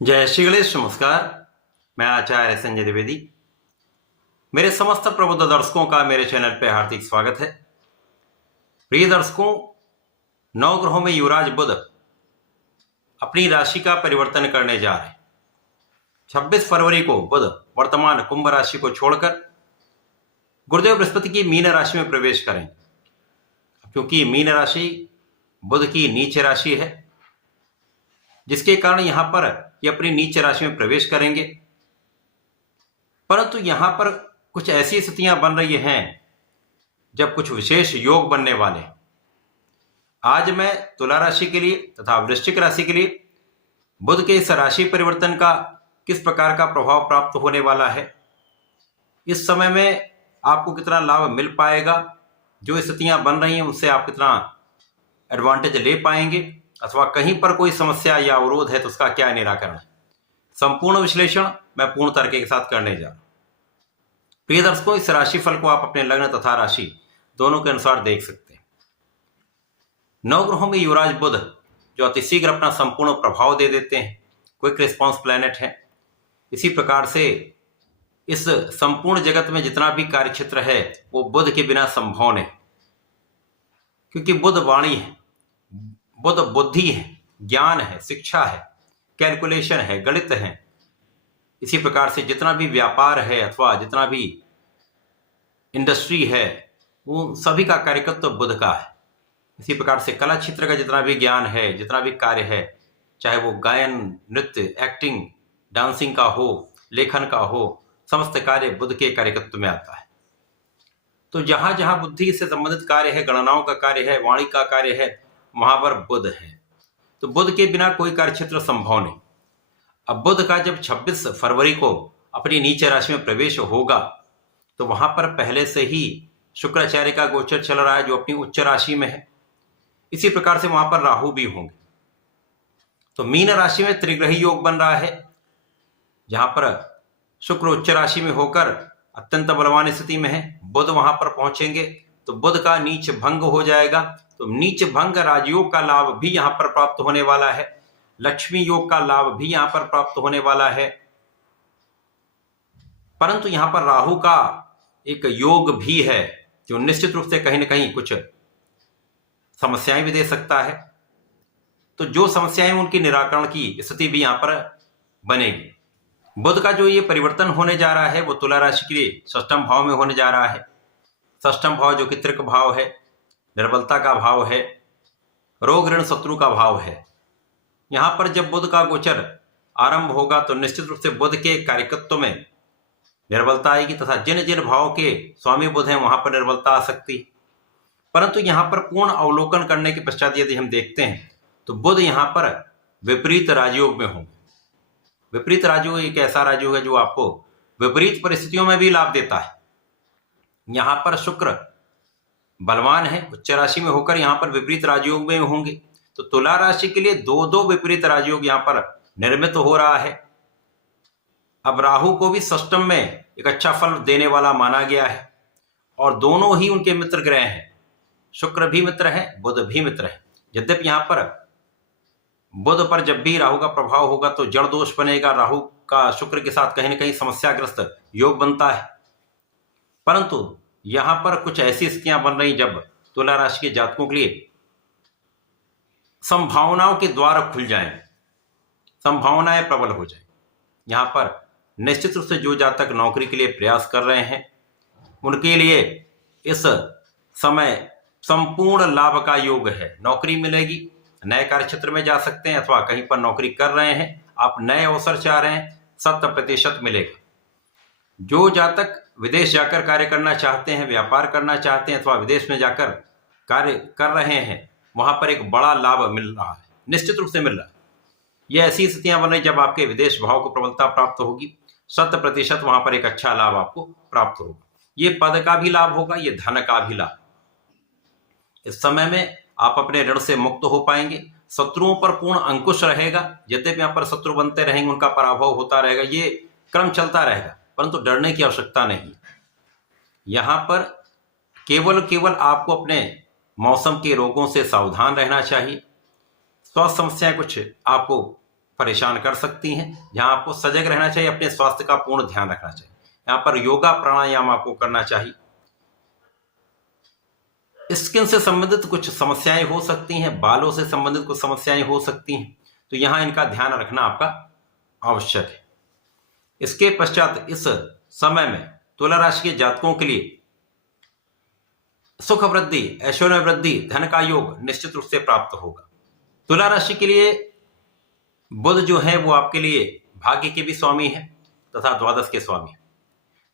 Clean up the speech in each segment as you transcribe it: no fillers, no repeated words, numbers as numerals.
जय श्री गणेश। नमस्कार। मैं आचार्य संजय द्विवेदी। मेरे समस्त प्रबुद्ध दर्शकों का मेरे चैनल पर हार्दिक स्वागत है। प्रिय दर्शकों, नवग्रहों में युवराज बुध अपनी राशि का परिवर्तन करने जा रहे हैं। 26 फरवरी को बुध वर्तमान कुंभ राशि को छोड़कर गुरुदेव बृहस्पति की मीन राशि में प्रवेश करेंगे। क्योंकि मीन राशि बुध की नीच राशि है, जिसके कारण यहां पर ये अपनी नीच राशि में प्रवेश करेंगे। परंतु यहां पर कुछ ऐसी स्थितियां बन रही हैं जब कुछ विशेष योग बनने वाले। आज मैं तुला राशि के लिए तथा वृश्चिक राशि के लिए बुध के इस राशि परिवर्तन का किस प्रकार का प्रभाव प्राप्त होने वाला है, इस समय में आपको कितना लाभ मिल पाएगा, जो स्थितियां बन रही हैं उससे आप कितना एडवांटेज ले पाएंगे, अथवा कहीं पर कोई समस्या या अवरोध है तो उसका क्या निराकरण है, संपूर्ण विश्लेषण मैं पूर्ण तरीके के साथ करने जा रहा हूं। प्रिय दर्शकों, इस राशिफल को आप अपने लग्न तथा राशि दोनों के अनुसार देख सकते हैं। नवग्रहों में युवराज बुध जो अतिशीघ्र अपना संपूर्ण प्रभाव दे देते हैं, क्विक रिस्पॉन्स प्लैनेट है। इसी प्रकार से इस संपूर्ण जगत में जितना भी कार्य क्षेत्र है वो बुध के बिना संभव नहीं, क्योंकि बुध वाणी है, बुध बुद्धि है, ज्ञान है, शिक्षा है, कैलकुलेशन है, गणित है। इसी प्रकार से जितना भी व्यापार है अथवा जितना भी इंडस्ट्री है वो सभी का कार्यकर्ता तो बुध का है। इसी प्रकार से कला क्षेत्र का जितना भी ज्ञान है, जितना भी कार्य है, चाहे वो गायन, नृत्य, एक्टिंग, डांसिंग का हो, लेखन का हो, समस्त कार्य बुध के कार्यकत्व में आता है। तो जहां जहां बुद्धि से संबंधित कार्य है, गणनाओं का कार्य है, वाणी का कार्य है, वहां पर बुध है। तो बुध के बिना कोई कार्य क्षेत्र संभव नहीं। अब बुध का जब 26 फरवरी को अपनी नीच राशि में प्रवेश होगा तो वहां पर पहले से ही शुक्राचार्य का गोचर चल रहा है जो अपनी उच्च राशि में है। इसी प्रकार से वहां पर राहु भी होंगे। तो मीन राशि में त्रिग्रही योग बन रहा है, जहां पर शुक्र उच्च राशि में होकर अत्यंत बलवान स्थिति में है। बुध वहां पर पहुंचेंगे तो बुध का नीच भंग हो जाएगा। तो नीच भंग राजयोग का लाभ भी यहां पर प्राप्त होने वाला है, लक्ष्मी योग का लाभ भी यहां पर प्राप्त होने वाला है। परंतु यहां पर राहु का एक योग भी है जो निश्चित रूप से कहीं ना कहीं कुछ समस्याएं भी दे सकता है। तो जो समस्याएं उनकी निराकरण की स्थिति भी यहां पर बनेगी। बुध का जो ये परिवर्तन होने जा रहा है वो तुला राशि के लिए षष्ठम भाव में होने जा रहा है। षष्ठम भाव जो कि त्रिक भाव है, निर्बलता का भाव है, रोग ऋण शत्रु का भाव है। यहां पर जब बुध का गोचर आरंभ होगा तो निश्चित रूप से बुध के कार्यकत्व में निर्बलता आएगी तथा जिन जिन भाव के स्वामी बुध हैं वहां पर निर्बलता आ सकती। परंतु यहां पर पूर्ण अवलोकन करने के पश्चात यदि हम देखते हैं तो बुध यहां पर विपरीत राजयोग में होंगे। विपरीत राजयोग एक ऐसा राजयोग है जो आपको विपरीत परिस्थितियों में भी लाभ देता है। यहां पर शुक्र बलवान है, उच्च राशि में होकर यहां पर विपरीत राजयोग में होंगे। तो तुला राशि के लिए दो दो विपरीत राजयोग यहां पर निर्मित हो रहा है। अब राहु को भी षष्ठम में एक अच्छा फल देने वाला माना गया है और दोनों ही उनके मित्र ग्रह हैं। शुक्र भी मित्र है, बुध भी मित्र है। यद्यपि यहां पर बुध पर जब भी राहु का प्रभाव होगा तो जड़ दोष बनेगा, राहु का शुक्र के साथ कहीं ना कहीं समस्याग्रस्त योग बनता है। परंतु यहां पर कुछ ऐसी स्थितियां बन रही जब तुला राशि के जातकों के लिए संभावनाओं के द्वार खुल जाएं, संभावनाएं प्रबल हो जाएं। यहां पर निश्चित रूप से जो जातक नौकरी के लिए प्रयास कर रहे हैं उनके लिए इस समय संपूर्ण लाभ का योग है। नौकरी मिलेगी, नए कार्य क्षेत्र में जा सकते हैं, अथवा कहीं पर नौकरी कर रहे हैं, आप नए अवसर चाह रहे हैं, 100% मिलेगा। जो जातक विदेश जाकर कार्य करना चाहते हैं, व्यापार करना चाहते हैं, अथवा विदेश में जाकर कार्य कर रहे हैं, वहां पर एक बड़ा लाभ मिल रहा है, निश्चित रूप से मिल रहा है। ये ऐसी स्थितियां बन रही जब आपके विदेश भाव को प्रबलता प्राप्त होगी, 100% वहां पर एक अच्छा लाभ आपको प्राप्त होगा। ये पद का भी लाभ होगा, ये धन का भी लाभ। इस समय में आप अपने ऋण से मुक्त हो पाएंगे, शत्रुओं पर पूर्ण अंकुश रहेगा। यद्यपि यहाँ पर शत्रु बनते रहेंगे, उनका पराभव होता रहेगा, ये क्रम चलता रहेगा, परंतु डरने की आवश्यकता नहीं। यहां पर केवल आपको अपने मौसम के रोगों से सावधान रहना चाहिए। स्वास्थ्य समस्याएं कुछ आपको परेशान कर सकती हैं, जहां आपको सजग रहना चाहिए, अपने स्वास्थ्य का पूर्ण ध्यान रखना चाहिए। यहाँ पर योगा प्राणायाम आपको करना चाहिए। स्किन से संबंधित कुछ समस्याएं हो सकती हैं, बालों से संबंधित कुछ समस्याएं हो सकती हैं, तो यहां इनका ध्यान रखना आपका आवश्यक है। इसके पश्चात इस समय में तुला राशि के जातकों के लिए सुख वृद्धि, ऐश्वर्य वृद्धि, धन का योग निश्चित रूप से प्राप्त होगा। तुला राशि के लिए बुध जो है वो आपके लिए भाग्य के भी स्वामी है तथा द्वादश के स्वामी है।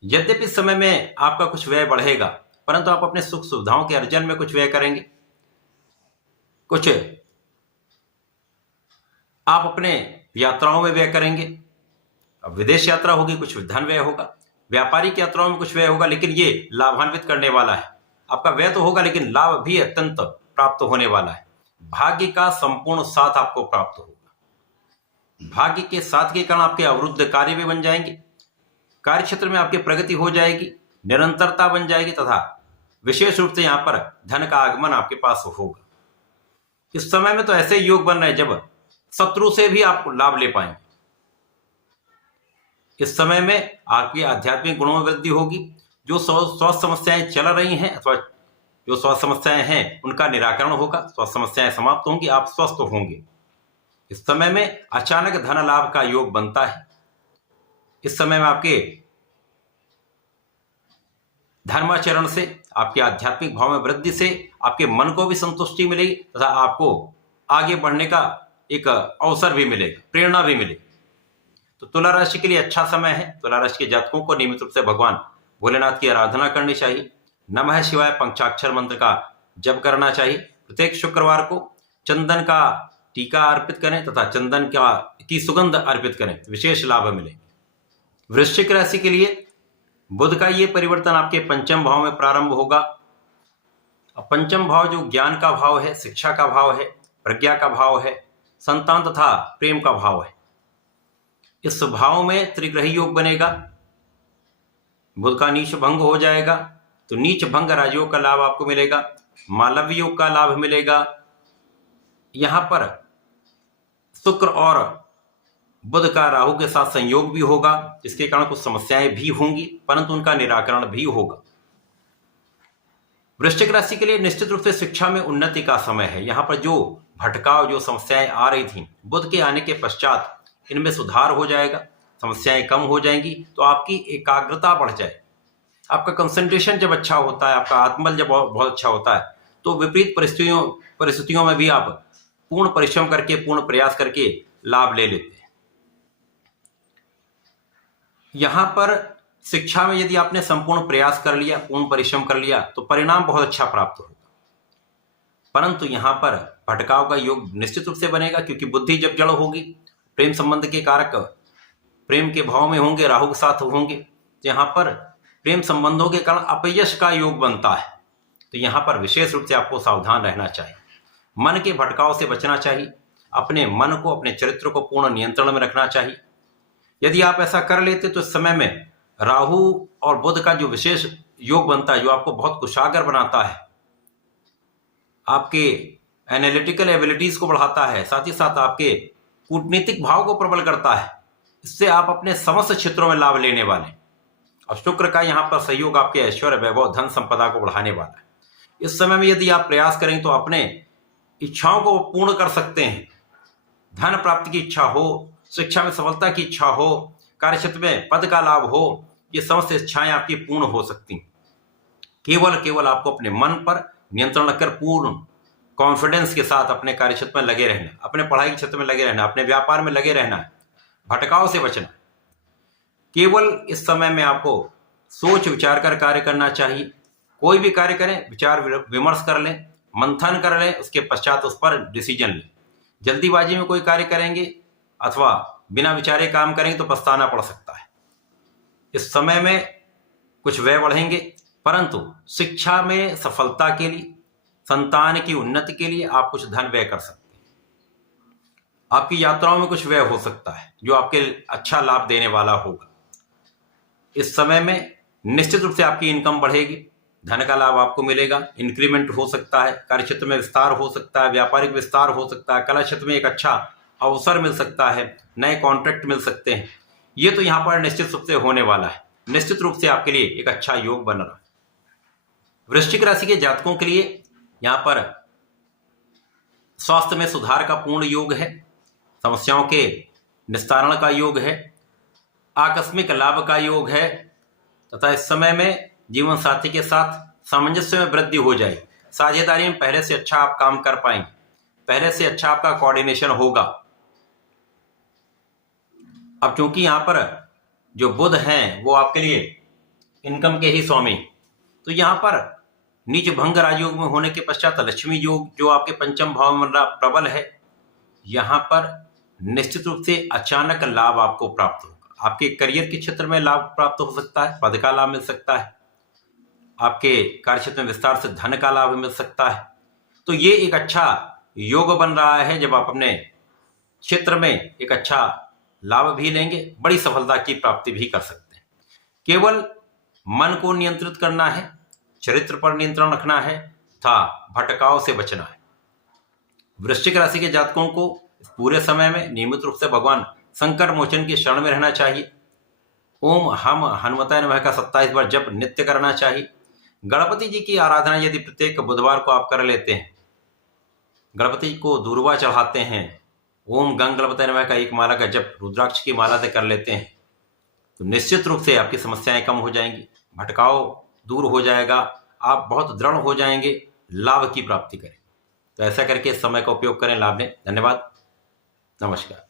यद्यपि इस समय में आपका कुछ व्यय बढ़ेगा, परंतु आप अपने सुख सुविधाओं के अर्जन में कुछ व्यय करेंगे, कुछ आप अपने यात्राओं में व्यय करेंगे। अब विदेश यात्रा होगी, कुछ धन व्यय होगा, व्यापारिक यात्राओं में कुछ व्यय होगा, लेकिन ये लाभान्वित करने वाला है। आपका व्यय तो होगा लेकिन लाभ भी अत्यंत प्राप्त होने वाला है। भाग्य का संपूर्ण साथ आपको प्राप्त होगा। भाग्य के साथ के कारण आपके अवरुद्ध कार्य भी बन जाएंगे, कार्य क्षेत्र में आपकी प्रगति हो जाएगी, निरंतरता बन जाएगी तथा विशेष रूप से यहां पर धन का आगमन आपके पास होगा। इस समय में तो ऐसे योग बन रहे हैं जब शत्रु से भी आप लाभ ले पाएंगे। इस समय में आपकी आध्यात्मिक गुणों में वृद्धि होगी। जो स्वास्थ्य समस्याएं चल रही हैं अथवा जो स्वास्थ्य समस्याएं हैं उनका निराकरण होगा, स्वास्थ्य समस्याएं समाप्त होंगी, आप स्वस्थ होंगे। इस समय में अचानक धन लाभ का योग बनता है। इस समय में आपके धर्माचरण से, आपके आध्यात्मिक भाव में वृद्धि से आपके मन को भी संतुष्टि मिलेगी तथा आपको आगे बढ़ने का एक अवसर भी मिलेगा, प्रेरणा भी मिलेगी। तो तुला राशि के लिए अच्छा समय है। तुला राशि के जातकों को नियमित रूप से भगवान भोलेनाथ की आराधना करनी चाहिए। नमः शिवाय पंचाक्षर मंत्र का जप करना चाहिए। प्रत्येक शुक्रवार को चंदन का टीका अर्पित करें तथा चंदन की सुगंध अर्पित करें, विशेष लाभ मिलेंगे। वृश्चिक राशि के लिए बुध का ये परिवर्तन आपके पंचम भाव में प्रारंभ होगा। पंचम भाव जो ज्ञान का भाव है, शिक्षा का भाव है, प्रज्ञा का भाव है, संतान तथा प्रेम का भाव है। इस भाव में त्रिग्रही योग बनेगा। बुध का नीच भंग हो जाएगा, तो नीच भंग राजयोग का लाभ आपको मिलेगा, मालव्य योग का लाभ मिलेगा। यहां पर शुक्र और बुध का राहु के साथ संयोग भी होगा, जिसके कारण कुछ समस्याएं भी होंगी, परंतु उनका निराकरण भी होगा। वृश्चिक राशि के लिए निश्चित रूप से शिक्षा में उन्नति का समय है। यहां पर जो भटकाव, जो समस्याएं आ रही थी, बुध के आने के पश्चात इनमें सुधार हो जाएगा, समस्याएं कम हो जाएंगी, तो आपकी एकाग्रता बढ़ जाए। आपका कंसंट्रेशन जब अच्छा होता है, आपका आत्मबल जब बहुत अच्छा होता है, तो विपरीत परिस्थितियों में भी आप पूर्ण परिश्रम करके, पूर्ण प्रयास करके लाभ ले लेते हैं। यहां पर शिक्षा में यदि आपने संपूर्ण प्रयास कर लिया, पूर्ण परिश्रम कर लिया, तो परिणाम बहुत अच्छा प्राप्त होगा। परंतु यहां पर भटकाव का योग निश्चित रूप से बनेगा, क्योंकि बुद्धि जब जड़ होगी, प्रेम संबंध के कारक प्रेम के भाव में होंगे, राहु के साथ होंगे, तो यहां पर प्रेम संबंधों के कारण अपयश का योग बनता है। तो यहां पर विशेष रूप से आपको सावधान रहना चाहिए, मन के भटकाव से बचना चाहिए, अपने मन को, अपने चरित्र को पूर्ण नियंत्रण में रखना चाहिए। यदि आप ऐसा कर लेते तो इस समय में राहु और बुध का जो विशेष योग बनता है, जो आपको बहुत कुशागर बनाता है, आपके एनालिटिकल एबिलिटीज को बढ़ाता है, साथ ही साथ आपके कूटनीतिक भाव को प्रबल करता है, इससे आप अपने समस्त क्षेत्रों में लाभ लेने वाले। और शुक्र का यहाँ पर सहयोग आपके ऐश्वर्य, वैभव, धन संपदा को बढ़ाने वाला है। इस समय में यदि आप प्रयास करें तो अपने इच्छाओं को पूर्ण कर सकते हैं। धन प्राप्ति की इच्छा हो, शिक्षा में सफलता की इच्छा हो, कार्य क्षेत्र में पद का लाभ हो, ये समस्त इच्छाएं आपकी पूर्ण हो सकती। केवल आपको अपने मन पर नियंत्रण रखकर पूर्ण कॉन्फिडेंस के साथ अपने कार्य क्षेत्र में लगे रहना, अपने पढ़ाई के क्षेत्र में लगे रहना, अपने व्यापार में लगे रहना है, भटकाव से बचना। केवल इस समय में आपको सोच विचार कर कार्य करना चाहिए। कोई भी कार्य करें, विचार विमर्श कर लें, मंथन कर लें, उसके पश्चात उस पर डिसीजन लें। जल्दीबाजी में कोई कार्य करेंगे अथवा बिना विचारे काम करेंगे तो पछताना पड़ सकता है। इस समय में कुछ व्यय बढ़ेंगे, परंतु शिक्षा में सफलता के लिए, संतान की उन्नति के लिए आप कुछ धन व्यय कर सकते हैं। आपकी यात्राओं में कुछ व्यय हो सकता है जो आपके अच्छा लाभ देने वाला होगा। इस समय में निश्चित रूप से आपकी इनकम बढ़ेगी, धन का लाभ आपको मिलेगा, इंक्रीमेंट हो सकता है, कार्य क्षेत्र में विस्तार हो सकता है, व्यापारिक विस्तार हो सकता है, कला क्षेत्र में एक अच्छा अवसर मिल सकता है, नए कॉन्ट्रैक्ट मिल सकते हैं। ये तो यहाँ पर निश्चित रूप से होने वाला है। निश्चित रूप से आपके लिए एक अच्छा योग बन रहा है। वृश्चिक राशि के जातकों के लिए यहाँ पर स्वास्थ्य में सुधार का पूर्ण योग है, समस्याओं के निस्तारण का योग है, आकस्मिक लाभ का योग है तथा इस समय में जीवन साथी के साथ सामंजस्य में वृद्धि हो जाए। साझेदारी में पहले से अच्छा आप काम कर पाएंगे, पहले से अच्छा आपका कोऑर्डिनेशन होगा। अब क्योंकि यहाँ पर जो बुध हैं वो आपके लिए इनकम के ही स्वामी, तो यहाँ पर नीच भंग राजयोग में होने के पश्चात लक्ष्मी योग जो आपके पंचम भाव में प्रबल है, यहाँ पर निश्चित रूप से अचानक लाभ आपको प्राप्त होगा। आपके करियर के क्षेत्र में लाभ प्राप्त हो सकता है, पद का लाभ मिल सकता है, आपके कार्य क्षेत्र में विस्तार से धन का लाभ मिल सकता है। तो ये एक अच्छा योग बन रहा है। जब आप अपने क्षेत्र में एक अच्छा लाभ भी लेंगे, बड़ी सफलता की प्राप्ति भी कर सकते हैं। केवल मन को नियंत्रित करना है, चरित्र पर नियंत्रण रखना है तथा भटकाव से बचना है। वृश्चिक राशि के जातकों को इस पूरे समय में नियमित रूप से भगवान संकट मोचन की शरण में रहना चाहिए। ओम हम हनुमताय नमः का 27 बार जप नित्य करना चाहिए। गणपति जी की आराधना यदि प्रत्येक बुधवार को आप कर लेते हैं, गणपति को दूर्वा चढ़ाते हैं, ओम गंग गणपति नमः का एक माला का जप रुद्राक्ष की माला से कर लेते हैं, तो निश्चित रूप से आपकी समस्याएं कम हो जाएंगी, भटकाव दूर हो जाएगा, आप बहुत दृढ़ हो जाएंगे, लाभ की प्राप्ति करें। तो ऐसा करके इस समय का उपयोग करें, लाभ लें। धन्यवाद, नमस्कार।